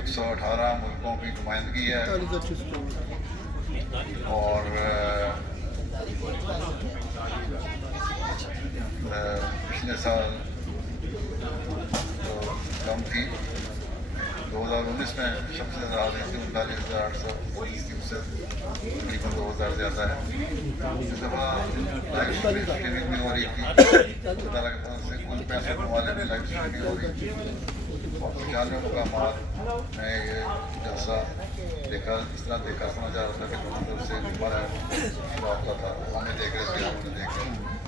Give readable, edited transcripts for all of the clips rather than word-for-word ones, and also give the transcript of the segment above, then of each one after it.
118 मुल्कों की नुमाइंदगी है और पिछले साल तो कम थी। 2019 में सबसे ज़्यादा थी 39,830 तकरीबन 2,000 ज़्यादा है। इस दफ़ा लाइव स्ट्रीमिंग भी हो रही थी, अल्लाह के फजल से कुल 65 ममालिक में लाइव स्ट्रीमिंग हो रही थी और 95 मुकामात में ये जलसा देखा, इस तरह देखा सुना जा रहा था कि मंदिर से हमारा रब्ता था, हमें देख रहे थे, हमें देख रहे थे।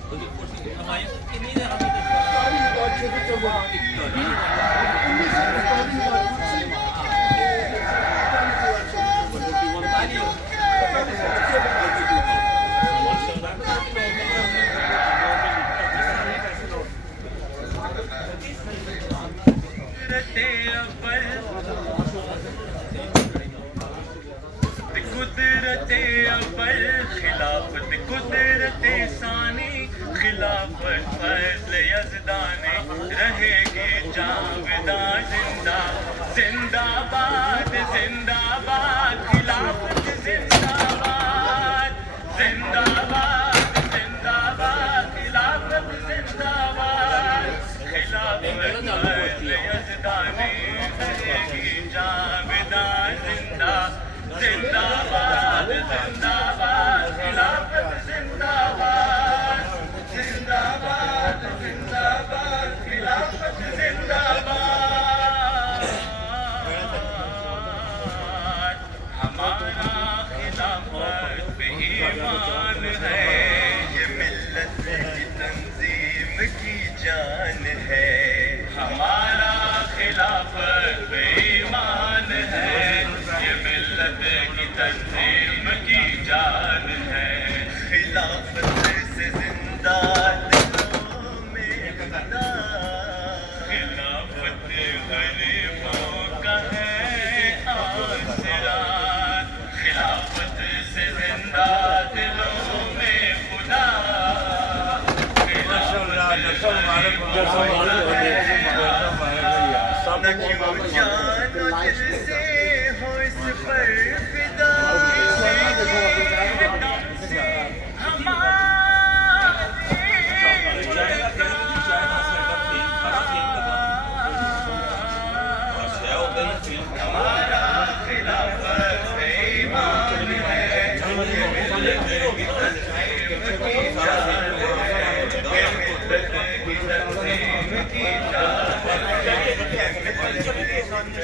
कुदरते अव्वल खिलाफत कुदरते सानी खिलाफत फज़ल यज़दाने रहेगी जावेदा जिंदा जिंदाबाद जिंदाबाद खिलाफत जिंदाबाद जिंदाबाद जिंदाबाद खिलाफत जिंदाबाद खिलाफत फज़ल यज़दाने रहेगी जावेदा जिंदा जिंदाबाद जिंदाबाद खिलाफत जिंदाबाद जिंदाबाद जिंदाबाद खिलाफत जिंदाबाद। हमारा खिलाफत पे ईमान है, ये मिल्लत की तंजीम की जान है। हमारा खिलाफत पे ईमान है, ये मिल्लत की तंजीम की जान है। खिलाफत से जिंदा दिलों में खुदा, खिलाफत गरीबों का है आसरा। खिलाफत से जिंदा दिलों में खुदा, न क्यों जान दिल से हो इस पर फिदा। हमारा खिलाफत पे ईमान है, ये मिल्लत की तंजीम की जान है, ये मिल्लत की तंजीम की जान है, ये मिल्लत की तंजीम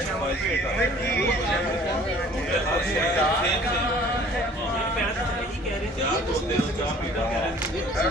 की जान है।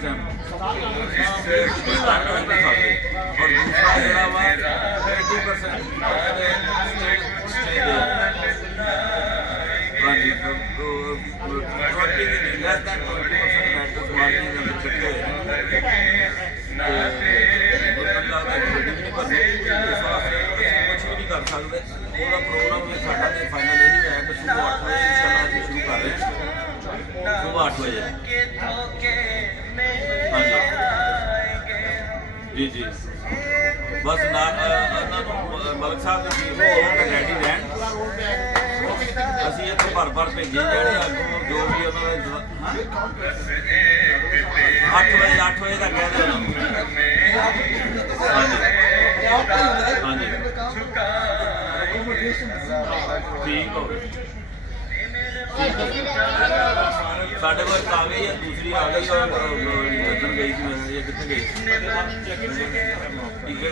ਟਾਈਮ ਕੀ ਘੱਟ ਹੋ ਨਹੀਂ ਸਕਦੇ ਔਰ ਦੂਸਰਾ ਜਿਹੜਾ ਵਾ 80% ਹਾਂਜੀ 20 ਲੈਸ ਦੈਨ 20% ਮੈਟਰਸ ਮਾਰਕੀਟ ਦੇ ਅੰਦਰ ਚੱਕੇ ਹੋਏ ਕੁਛ ਵੀ ਨਹੀਂ ਕਰ ਸਕਦੇ ਉਹਦਾ ਪ੍ਰੋਗਰਾਮ ਵੀ ਸਾਡਾ ਤੇ ਫਾਈਨਲ ਇਹੀ ਹੋਇਆ ਕਿ ਸੁਬਹ 8 ਵਜੇ ਇੰਸ਼ਾਅੱਲਾ ਅਸੀਂ ਸ਼ੁਰੂ ਕਰ ਰਹੇ ਹਾਂ ਸੁਬਹ 8 ਵਜੇ ਹਾਂਜੀ ਜੀ ਜੀ ਬਸ ਨਾ ਉਹਨਾਂ ਨੂੰ ਮਲਕ ਸਾਹਿਬ ਦੀ ਟੀਮ ਉਹ ਰੈਡੀ ਰਹਿਣ ਅਸੀਂ ਇੱਥੇ ਭਰ ਭੇਜੇ ਜਿਹੜੇ ਅੱਗੋਂ ਜੋ ਵੀ ਉਹਨਾਂ ਦੇ 8 ਵਜੇ ਦਾ ਕਹਿ ਦੇ ਉਹਨਾਂ ਨੂੰ ਹਾਂਜੀ ਹਾਂਜੀ ਠੀਕ ਹੋ ਸਾਡੇ ਕੋਲ ਆ ਗਈ ਹੈ ਦੂਸਰੀ ਆ ਗਈ ਔਰ ਜੱਦਨ ਗਈ ਸੀ ਮੇਰੇ ਇਹ ਕਿੱਥੇ ਗਈ ਠੀਕ ਹੈ